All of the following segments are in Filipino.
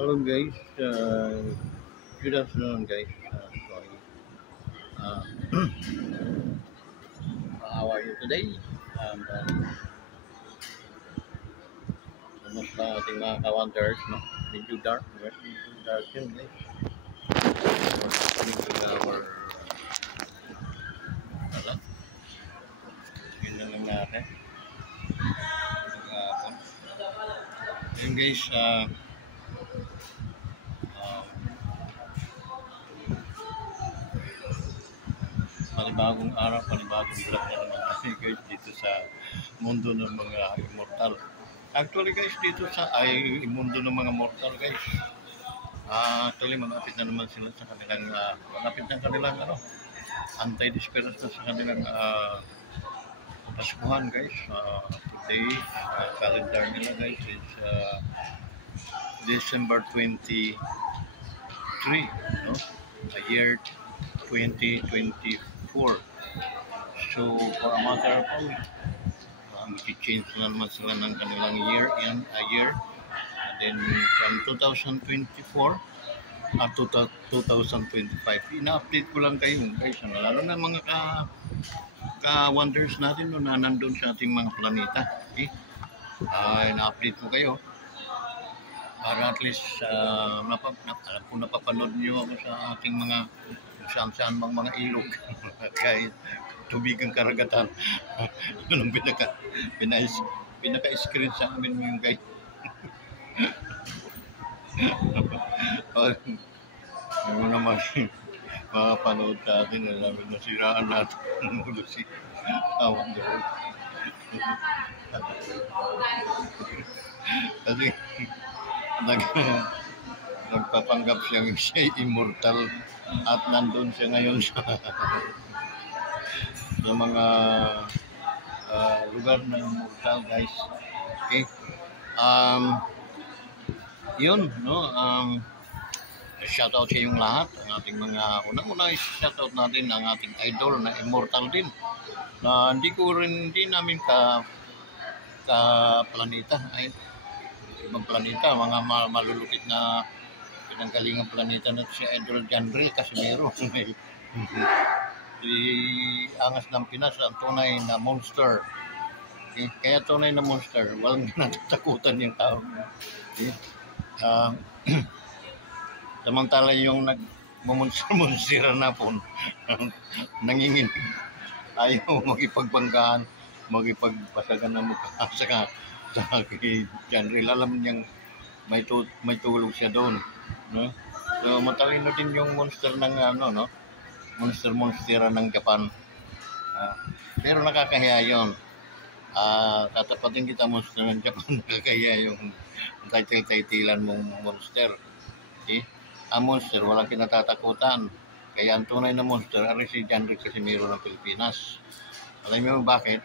Hello guys, good afternoon guys. Sorry. Uh, how are you today? And kumusta ang ating mga ka-wonders, no? Medyo dark, right? Medyo dark yun guys. According to our, wala, yun na lang natin. Yun guys, uh, panibagong araw, panibagong vlog na naman kasi guys dito sa mundo ng mga immortal. Actually guys, dito sa mundo ng mga mortal guys. Actually malapit na naman sila sa kanilang malapit ng kanilang anti-disperas na sa kanilang Paskuhan guys. Today calendar nila guys is December 23, no? The year 2024. So for a matter of change na naman sila ng kanilang year and a year, and then from 2024 up to 2025 ina-update ko lang kayo guys, lalo na mga ka-wonders natin no, na nandun sa ating mga planeta. Okay? Ina-update ko kayo para at least alam ko napapanood nyo ako sa ating mga saan-saan mga ilog kahit tubig ang karagatan. Yun ang pinaka-screen sa amin yung guys. Ano naman makapanood sa atin na namin nasiraan natin ng ulo si Awan doon. Kasi nagpapanggap siya immortal at nandun siya ngayon sa mga lugar na immortal guys. Okay. Yun, no? Shoutout sa yung lahat, ang ating mga unang-una shoutout natin ang ating idol na immortal din, na hindi namin ka planeta ay ibang planeta, mga malulupit na pinanggalingang planeta na si Idol Janril Casimiro. Si Angas ng Pinas, ang tunay na monster. Okay? Kaya tunay na monster, walang natatakutan yung tao. Okay? Samantala yung nagmumunster na po nangingin, ayaw magipagpanggaan, magipagpasagan na mukha sa kay Janril. Alam niyang may tulog siya doon, no? So matalino din yung monster ng monstera ng Japan, pero nakakahiya yun. Tatapatin kita monster ng Japan, nakakahiya yung title-titlean mong monster. Okay? Ang monster walang kinatatakutan, kaya ang tunay na monster ay si Janril Casimiro ng Pilipinas. Alam niyo bakit?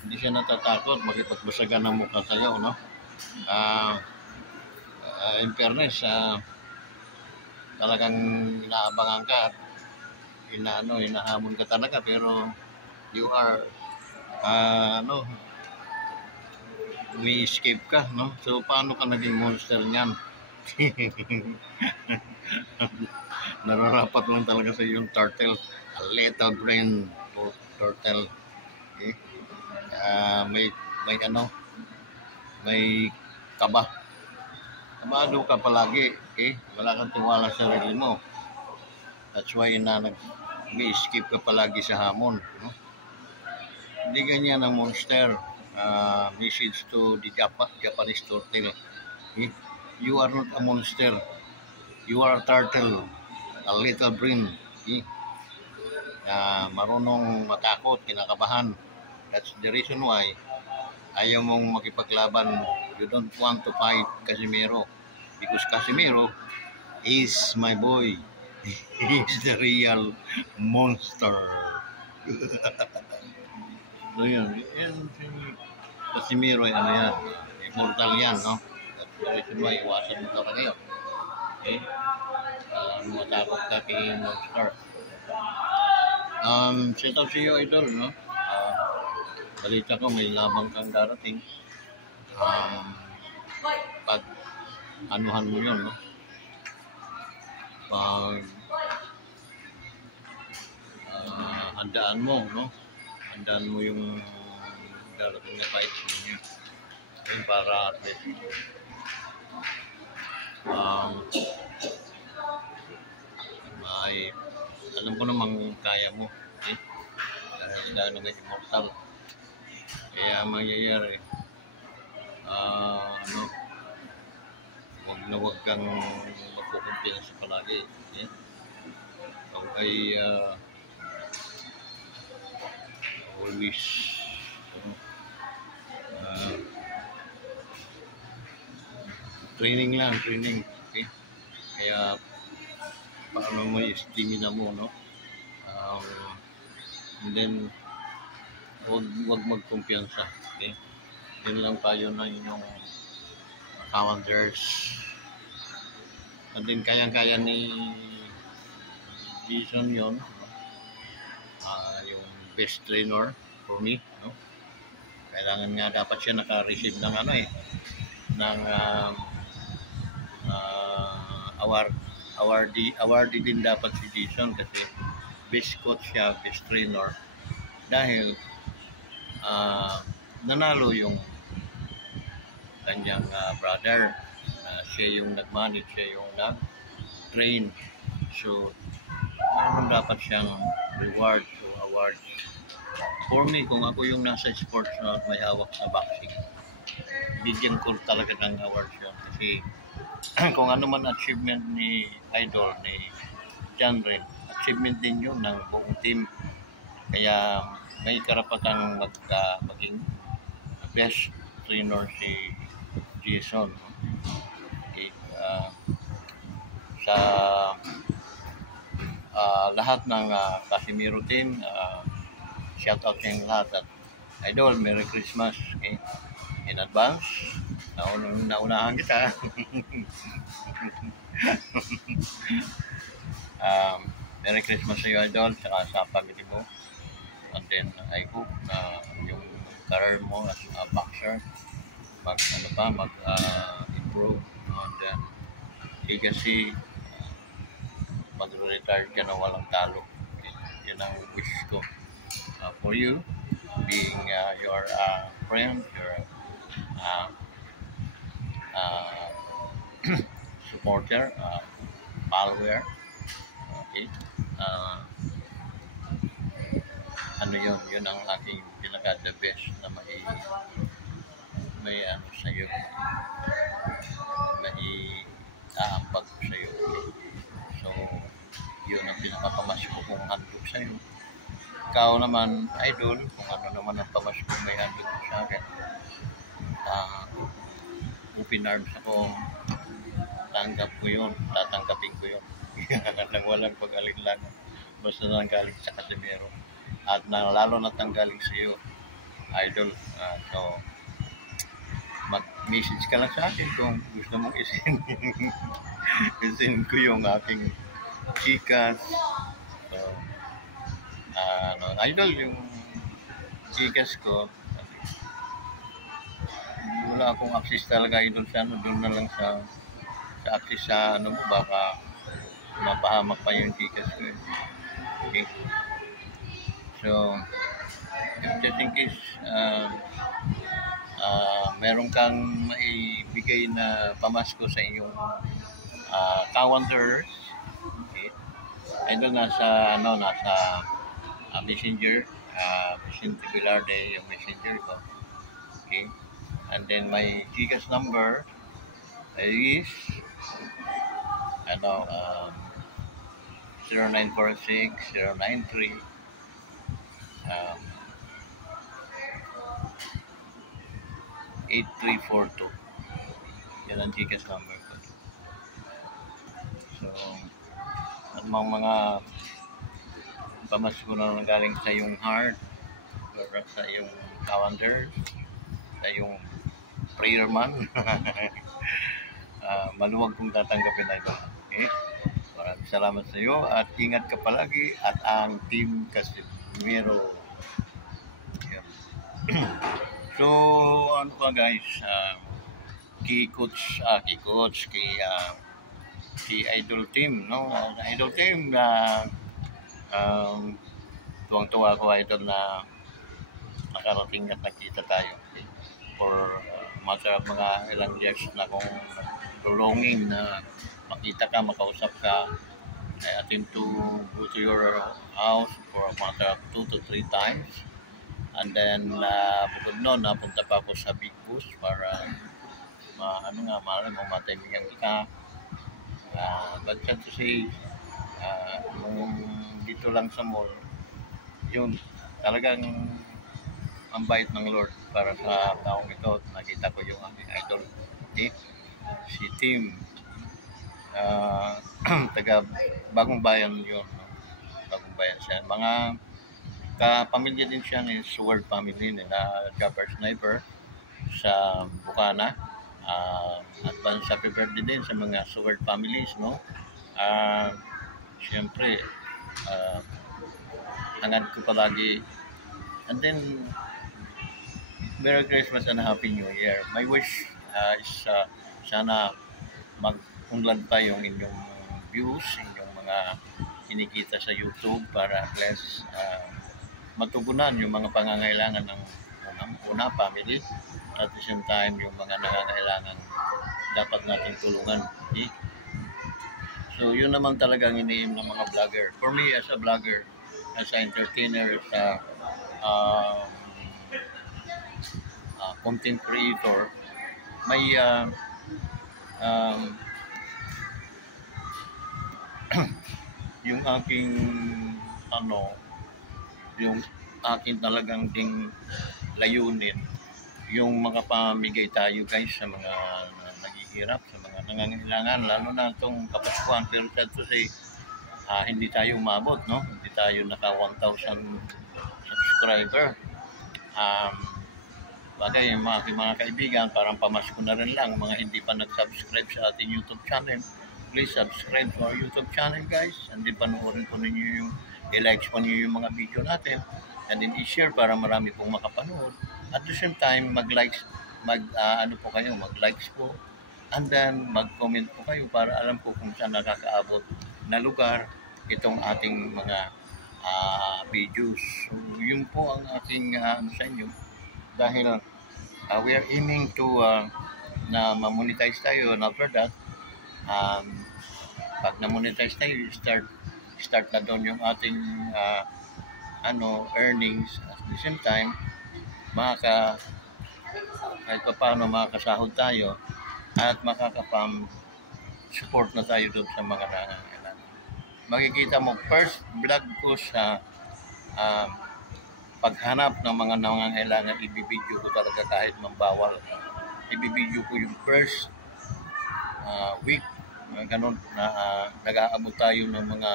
Hindi siya natatakot makipagbasagan ng mukha sa'yo, no? In fairness, talagang inaabangan ka at inahamon ka talaga, pero you are umi-escape ka, no? So paano ka naging monster niyan? Nararapat lang talaga sa yung turtle, a little brain turtle. Okay? May kabado ka palagi, okay? Wala kang tiwala sa sarili mo. That's why nag-escape ka palagi sa hamon, no? Hindi ganyan ang monster. Message to the Japanese turtle. Okay? You are not a monster. You are a turtle, a little brain. Okay? Marunong matakot, kinakabahan. That's the reason why ayaw mong makipaglaban. You don't want to fight Casimiro, because Casimiro is my boy. He is the real monster. So yun, Casimiro ay yan, immortal yan, no? That's the reason why iwasan mo talaga yun. Okay? Matakot ka kay monster. Shout out sa iyo, idol, no? Balita ko may labang kang darating. Pag anuhan mo yun, no? pag handaan mo, no? Handaan mo yung darating na fights ninyo. Yun para at least may alam ko namang kaya mo. Okay? Dahil lalo na immortal. Kaya mangyayari, ano, wag kang magkukumpiyansa palagi. Okay? So, ay always training lang, training. Okay? Kaya paano mo i-stamina mo, no? And then wag magkumpiyansa. Okay? Yun lang tayo na inyong calendars. And then kayang-kaya ni Jason yun. Yung best trainer for me, no? Kailangan nga dapat siya naka-receive ng ano ng awardee din dapat si Jason kasi best coach siya, best trainer dahil nanalo yung kanyang brother. Siya yung nag-manage, siya yung nag-train. So, mayroon dapat siyang reward o awards. For me, kung ako yung nasa sports na may hawak sa boxing, bigyan ko talaga ng awards yun. Kasi kung ano man achievement ni Idol, ni John Ren, achievement din yun ng buong team. Kaya may karapatang maging best trainer si Jason. Okay. Sa lahat ng Casimiro team, shout out sa inyo lahat at Idol, Merry Christmas. Okay? In advance, naunahan kita. Merry Christmas sa iyo, Idol, saka sa family mo. And then I hope na yung career mo as a boxer mag-improve, and then legacy, mag-retire ka na walang talo. Yun ang wish ko for you, being your friend, your supporter, follower. Okay. Ano yun ang aking pinaka the best na may ano sa'yo, may aambag sa'yo. Okay? So, yun ang pinakapamasko kong handog sa'yo. Ikaw naman, Idol, kung ano naman ang pamasko may handog mo sa akin, open arms ako, tatanggapin ko yun. Nang walang pag-alinlangan, basta nanggaling sa Casimiro at lalo na tanggaling sa iyo, Idol. So, mag-message ka lang sa akin kung gusto mong isin ko yung aking chikas. So, Idol, yung chikas ko, wala akong access talaga, Idol, sa doon na lang sa access sa mo, baka mapahamak pa yung chikas ko. Okay. So, just in case meron kang maibigay na pamasko sa iyong calendars, okay? Ito nasa messenger, Vicente Velarde yung messenger ko, okay? And then my GCash number is 0946-093 8342. Yan ang GCash number ko. So, mga pamasko na galing sa iyong heart, sa iyong calendar, sa iyong prayer man, maluwag kong tatanggapin na ito. Okay? Maraming salamat sa iyo at ingat ka palagi at ang team Casimiro. So, ano pa guys, kay si Idol Team, no? Idol Team, um, tuwang-tuwa ko idol na nakarating at nakita tayo. For matter of mga ilang years na kung longing na makita ka, makausap ka. I attempt to go to your house for a matter of 2 to 3 times. And then, bukod nun, napunta pa ako sa Big Bus para maaaring mo mataibigan ka. But sad to say, nung dito lang sa mall, yun, talagang ang bait ng Lord para sa taong ito. Nakita ko yung aming idol, si Tim, taga Bagong Bayan yun, no? Bagong Bayan siya. Mga kapamilya din siya ni Sword family nila Jabber Sniper sa Bukana. Advance happy birthday din sa mga Sword families, no? Siyempre, hangad ko palagi. And then, Merry Christmas and Happy New Year. My wish is sana mag-unlad pa yung inyong views, inyong mga kinikita sa YouTube para at least matugunan yung mga pangangailangan ng una family, at the same time yung mga nangangailangan dapat nating tulungan. So yun naman talagang iniim ng mga vlogger. For me as a vlogger, as an entertainer, as a content creator, may yung aking yung akin talagang ding layunin, yung makapamigay tayo guys sa mga naghihirap, sa mga nangangailangan, lalo na itong Kapaskuhan. Pero sad to say, hindi tayo umabot, no? Hindi tayo naka 1,000 subscriber. Bagay, yung mga kaibigan, parang pamasko na rin lang, mga hindi pa nag-subscribe sa ating YouTube channel. Please subscribe to our YouTube channel guys, and then panoorin po ninyo yung i-likes po ninyo yung mga video natin, and then i-share para marami pong makapanood. At the same time, mag-likes, mag-likes po, and then mag-comment po kayo para alam po kung saan nakakaabot na lugar itong ating mga videos. So yun po ang ating sa inyo, dahil we are aiming to na ma-monetize tayo, and after that, pag na-monetize tayo, start na doon yung ating earnings. At the same time, kahit pa paano makakasahod tayo at support na tayo doon sa mga nangangailangan. Makikita mo, first vlog ko sa paghanap ng mga nangangailangan, ibibideo ko talaga kahit mambawal. Ibibideo ko yung first week, ganun na nag-aabot tayo ng mga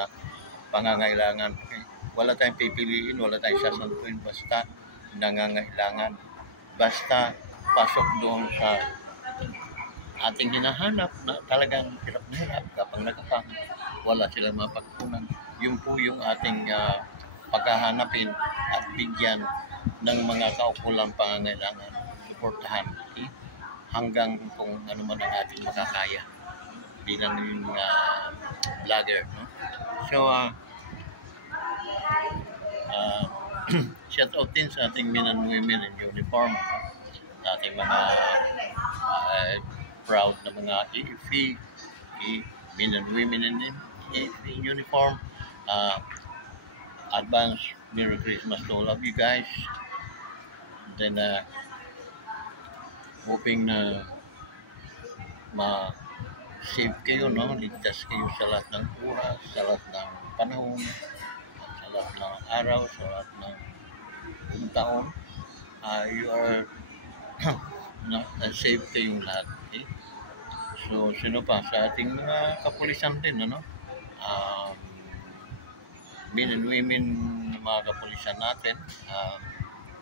pangangailangan. Okay? Wala tayong pipiliin, wala tayong sasantuin, basta nangangailangan. Basta pasok doon sa ating hinahanap na talagang hirap na hirap. Kapag nagkapang, wala silang mapagkunan. Yun po yung ating paghahanapin at bigyan ng mga kaukulang pangangailangan, suportahan, hanggang kung ano man ang ating makakaya bilang yung vlogger, no? So shout out din sa ating men and women in uniform, sa ating mga proud na mga AFP, men and women in uniform. Advance Merry Christmas to all of you guys. And then hoping na ma-save kayo, no? Ligtas kayo sa lahat ng oras, sa lahat ng panahon, sa lahat ng araw, sa lahat ng taon. You are safe kayong lahat. Okay? So, sino pa? Sa ating mga kapulisan din, ano? Men and women, mga kapulisan natin,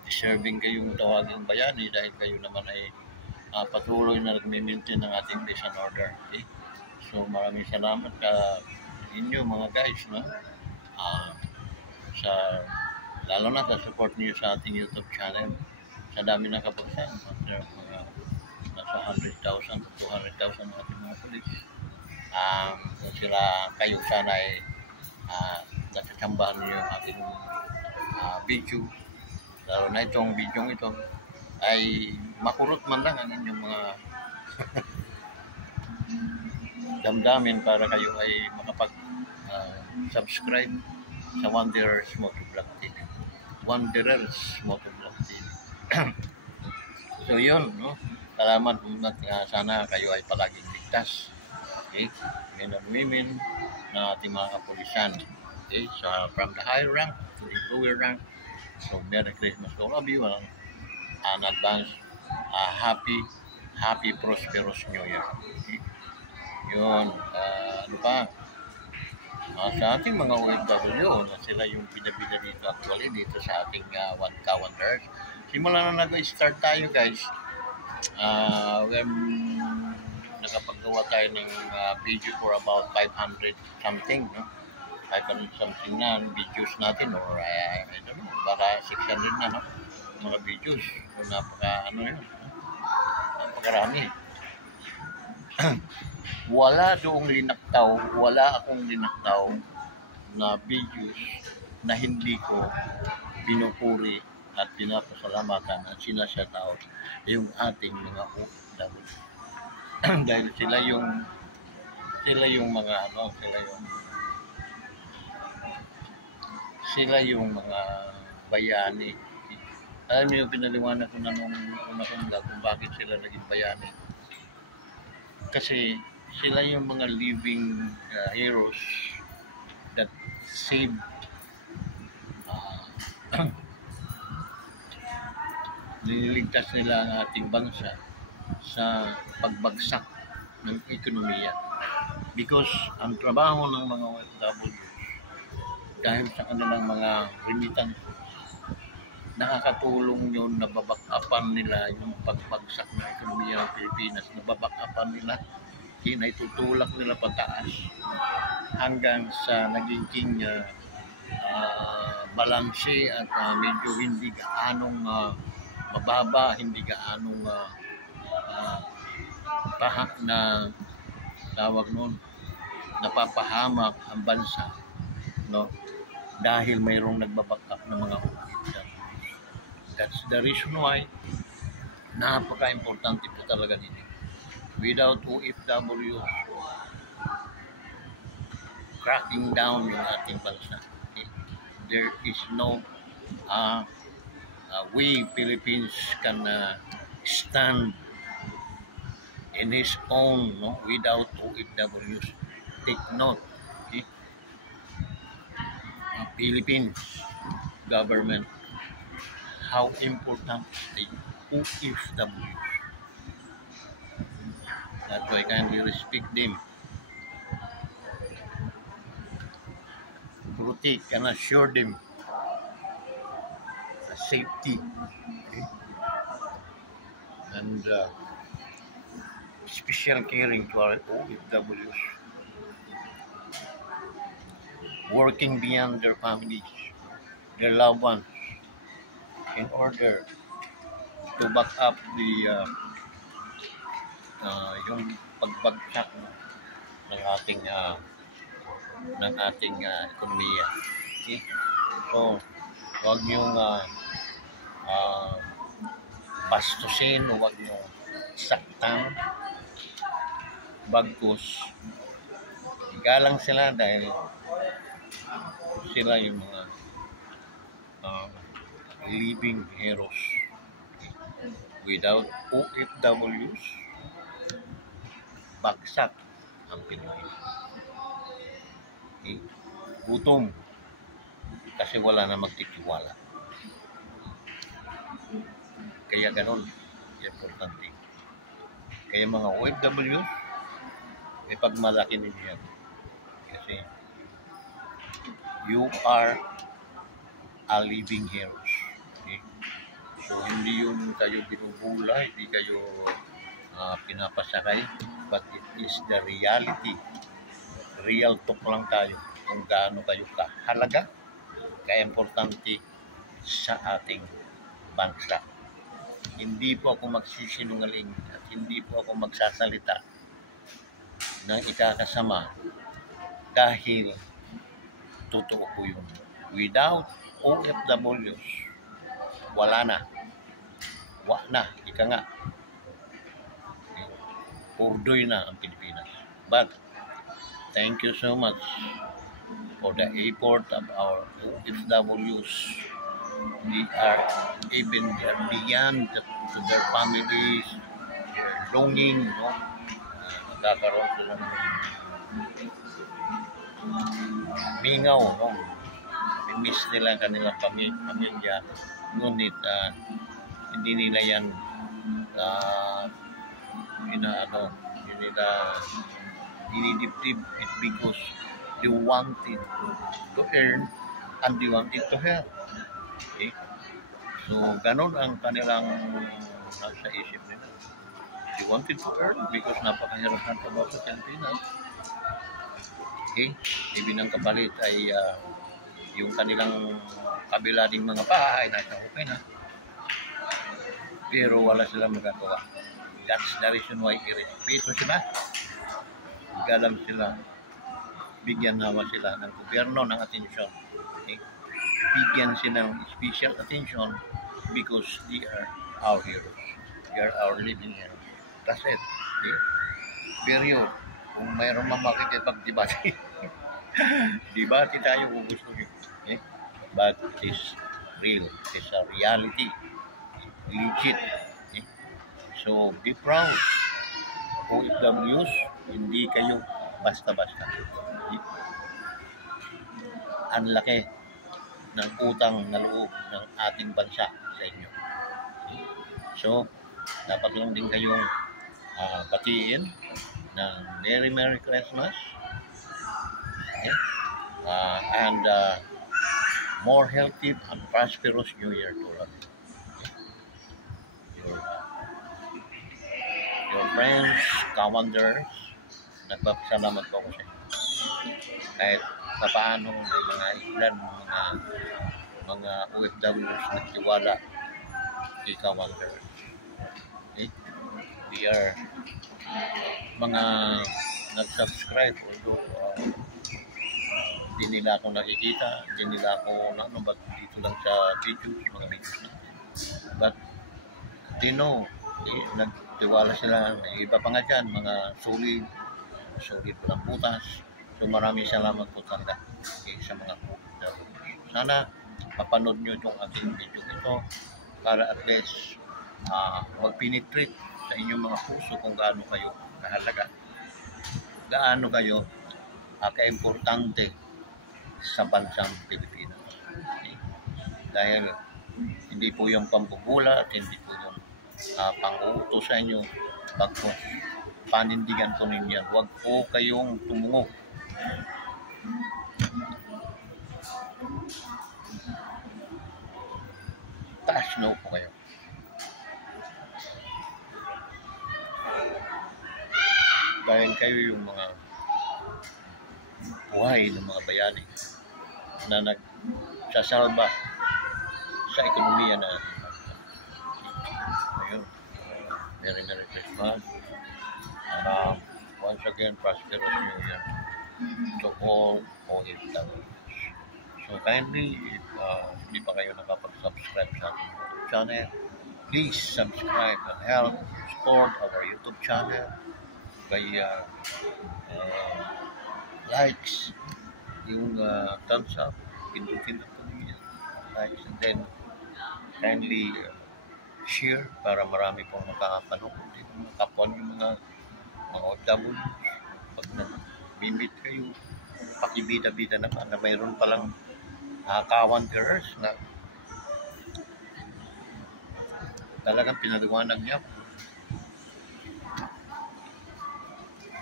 deserving kayong tawaging bayani dahil kayo naman ay patuloy na nag-maintain ng ating peace and order. Okay? So maraming salamat inyo mga guys, no? Lalo na sa support niyo sa ating YouTube channel. Sa dami ng kapulisan, nasa 100,000 to 200,000 ating mga police. Kung kayo sana ay natsambahan niyo yung aking video, lalo na itong video ito, ay makurot man lang ang inyong mga damdamin para kayo ay makapag-subscribe sa Wanderers Motovlog TV. Wanderers Motovlog TV. So yun, no? Salamat at sana kayo ay palaging ligtas. Okay? Men and women na ating mga kapulisan. Okay? So from the higher rank to the lower rank. So Merry Christmas to all of you. An advance happy prosperous New Year. Okay? Yun, ano pa? Sa ating mga OFW, sila yung bida-bida dito actually, dito sa ating Wanderers. Simula na nag-start tayo guys, when nakapagawa tayo ng video for about 500 something, no? 500 something na videos natin, or I don't know, baka 600 na, no? Mga videos, so, napakarami. Wala akong linaktaw na videos na hindi ko pinupuri at pinapasalamatan at sinashout yung ating mga OFW. Dahil sila yung mga bayani. Alam niyo yung pinaliwanag ko na nung una kung bakit sila naging bayani. Kasi sila yung mga living heroes that save nililigtas nila ang ating bansa sa pagbagsak ng ekonomiya. Because ang trabaho ng mga OFW dahil sa kanilang mga remittance, nakakatulong yun, nababakapan nila yung pagbagsak ng ekonomiya ng Pilipinas, nababakapan nila, kinaitutulak nila pataas hanggang sa naging balanse at medyo hindi gaanong mababa, hindi gaanong napapahamak ang bansa, no? Dahil mayroong nagbabackup ng mga OFW. That's the reason why napaka-importante po talaga nito. Without OFW cracking down yung ating bansa, okay? There is no we Philippines can stand in his own, no? Without OFWs. Take note, okay? The Philippines government, how important the OFWs. That's why kindly respect them. Protect and assure them safety, okay? And special caring to our OFWs working beyond their families, their loved ones, in order to back up yung pagbagsak ng ating ekonomiya. Okay? So, huwag niyong bastusin, huwag niyong saktan, bagkus galang sila dahil sila yung mga living heroes. Without OFWs, bagsak ang Pinoy. Okay? Gutom kasi wala na magtitiwala. Kaya ganun, importante. Kaya mga OFW, may pagmalaki ninyo yan. Kasi you are a living heroes. Okay? So hindi yun kayo binubula, hindi kayo pinapasakay, but it is the reality. Real talk lang tayo kung gaano kayo kahalaga, ka-importante sa ating bansa. Hindi po ako magsisinungaling at hindi po ako magsasalita na ikakasama dahil totoo po yun. Without OFWs, wala na. Ika nga. Urdoy na ang Pilipinas. But, thank you so much for the effort of our OFWs. They are beyond to their families, their longing, no? Nagkakaroon sila ng mingaw, no? Miss nila ang kanilang pamilya. Ngunit, hindi nila yan dinidibdib it because they wanted to earn and they wanted to help. Okay? So, ganun ang kanilang nasa isip nila. They wanted to earn because napakahirap ng trabaho sa Pilipinas. Okay? Ibig ng kapalit ay yung kanilang kabila ding mga bahay nasa okay na. Pero wala silang magagawa. That's the reason why irespeto sila. Galang sila. Bigyan naman sila ng gobyerno ng atensyon. Okay? Bigyan sila ng special attention because they are our heroes. They are our living heroes. That's it. Okay? Period. Kung mayroon mang makikipag-debate, debate tayo kung gusto nyo. Okay? But it is real. It is a reality. Legit. Okay? So, be proud. OFWs, hindi kayo basta-basta. Okay? Ang laki ng utang na loob ng ating bansa sa inyo. Okay? So, dapat lang din kayong batiin ng Merry Christmas. Okay? And more healthy and prosperous New Year to all. Your friends, calendars, nagpapasalamat po ako sa inyo. Kahit paano may mga ilan, mga OFWs nagtiwala kay calendars. Okay? We are mga nag-subscribe, although hindi nila ako nakikita, hindi nila ako dito lang sa videos, mga videos natin. But they know, nagtiwala sila. May iba pa nga dyan, mga solid walang butas. So maraming salamat po talaga sa mga OFWs. Sana mapanood nyo itong ating video ito para at least mag-penetrate sa inyong mga puso kung gaano kayo kahalaga, gaano kayo ka-importante sa bansang Pilipinas. Okay? Dahil hindi po yung pambubulat, hindi po yung pang-uutos sa inyo, bagkos panindigan po ninyo. Huwag po kayong tumungo. Taas na po kayo. Dahil kayo yung mga buhay ng mga bayani na nagsasalba sa ekonomiya na ayun. Merry Christmas. Once again, prosperous New Year to all OFWs. So kindly, if hindi pa kayo nakapag-subscribe sa ating YouTube channel, please subscribe and help support our YouTube channel by likes, yung thumbs up, pindutin na po niyo likes, and then kindly share para marami pong makakapanood dito mga kapwan yung mga OFW. Pag nag-meet kayo, pakibida-bida naman na mayroon palang counters na talagang pinaliwanag niya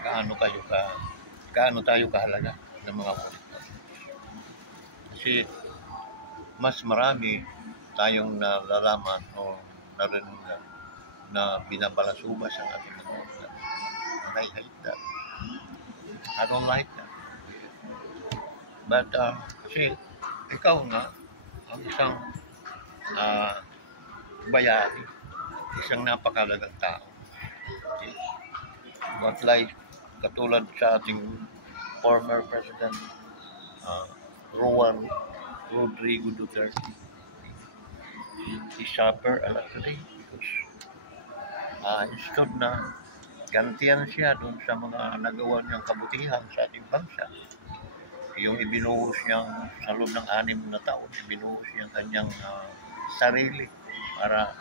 gaano tayo kahalaga ng mga OFW. Kasi mas marami tayong nalalaman o narinig na binabalasubas ang ating mga OFW. And I hate that. I don't like that. But kasi ikaw nga ang isang bayani, isang napakalagang tao. Okay? What life katulad sa ating former President Juan Rodrigo Duterte. He suffered a lot today because instead na gantihan siya doon sa mga nagawa niyang kabutihan sa ating bansa, yung ibinuhos niyang sa loob ng 6 na taon, ibinuhos niyang kanyang sarili para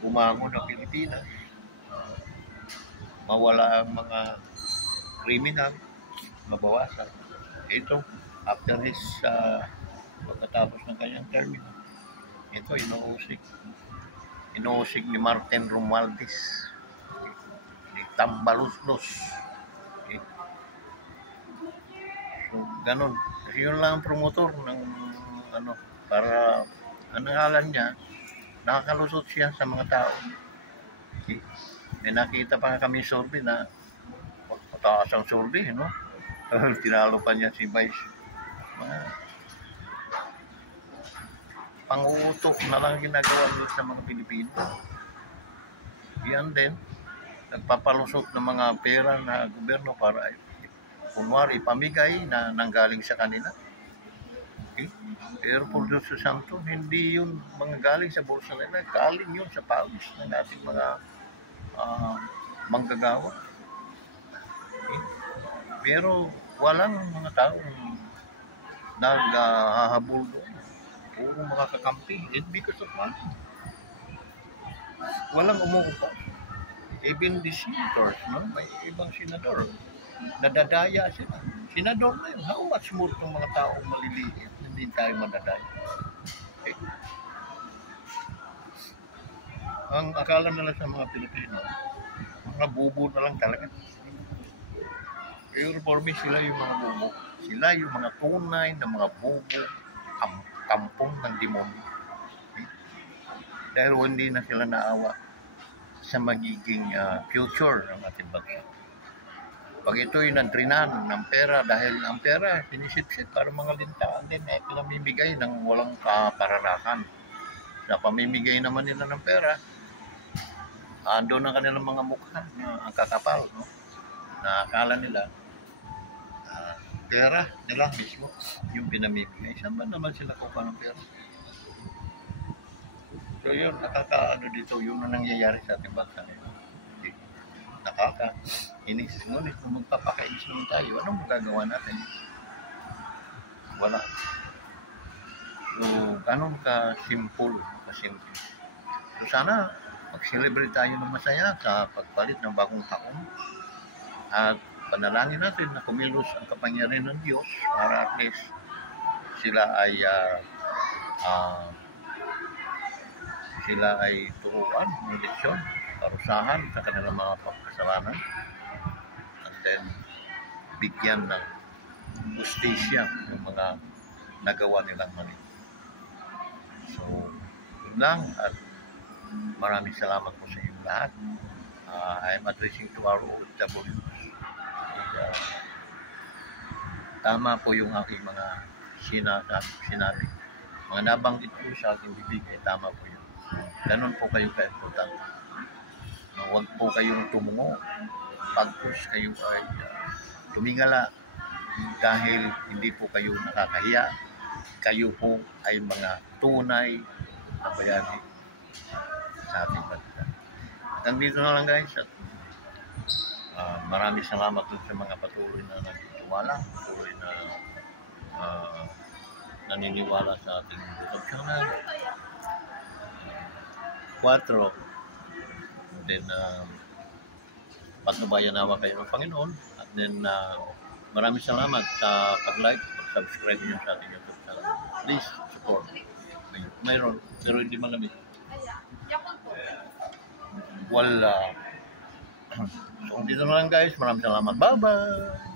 bumangon ang Pilipinas, mawala ang mga kriminal, mabawasan. Ito, after his pagkatapos ng kanyang termino, ito inuusig ni Martin Romualdez, ni Tambaloslos. Okay. So, ganun. Kasi yun lang ang promotor ng para ang ngalan niya, nakakalusot siya sa mga tao. Okay. Nakita pa kami survey na mataas ang survey, no? Tinalo pa niya si Vice. Panguutok na lang ginagawa nila sa mga Pilipino. Yan din, nagpapalusot ng mga pera na gobyerno para kunwari pamigay na nanggaling sa kanila. Okay? Pero por Diyos sa Santo, hindi yun mga galing sa bulsa nila, galing yun sa pawis ng ating mga manggagawa. Okay? Pero walang mga taong naghahabol doon. Puro mga kakampi. It's because of money. Walang umuupo. Even the senators, no? May ibang senador. Nadadaya sila. Senador na yun. How much more itong mga taong maliliit? Hindi tayo madadaya. Okay. Ang akala nila sa mga Pilipino, mga bubo na lang talaga. Pero for me, sila yung mga bubo. Sila yung mga tunay na mga bubo, kampong ng demonyo. Okay? Dahil hindi na sila naawa sa magiging future ng ating bansa. Pag ito'y nadrinan ng pera, dahil ang pera, sinisip-sip para mga lintaan din, pinamimigay ng walang kaparanakan. Sa pamimigay naman nila ng pera, ando na kanilang mga mukha na ang kakapal, no? Na akala nila, pera nila mismo yung pinamimigay. Saan ba naman sila kuha ng pera? So yun, nakakaano dito, yun na nangyayari sa ating bansa ngayon. Nakakainis. Ngunit kung magpapakainis naman tayo, anong magagawa natin? Wala. So, ganun ka-simple. So sana, mag-celebrate tayo ng masaya sa pagpalit ng bagong taon. At panalangin natin na kumilos ang kapangyarihan ng Diyos para at least sila ay turuan ng leksyon, parusahan sa kanilang mga pagkasalanan, and then bigyan ng justisya ng mga nagawa nilang mali. So, yun lang, at maraming salamat po sa inyong lahat. I'm addressing to our OFWs. Tama po yung aking mga sinabi. Mga nabanggit po sa aking bibig, tama po yun. Ganun po kayo ka-importante. Huwag po kayong tumungo. Pagpus kayo ay tumingala dahil hindi po kayo nakakahiya. Kayo po ay mga tunay na bayani sa ating bansa. Nandito na lang guys. At maraming salamat sa mga patuloy na nagtitiwala, patuloy na naniniwala sa ating YouTube channel. 4. Then, patnubayan nawa kayo ng Panginoon. At then, maraming salamat sa pag-like, pag-subscribe niyo sa ating YouTube channel. Please support. Mayroon, pero hindi malamig. Wala. So, dito na lang guys. Maraming salamat. Bye-bye!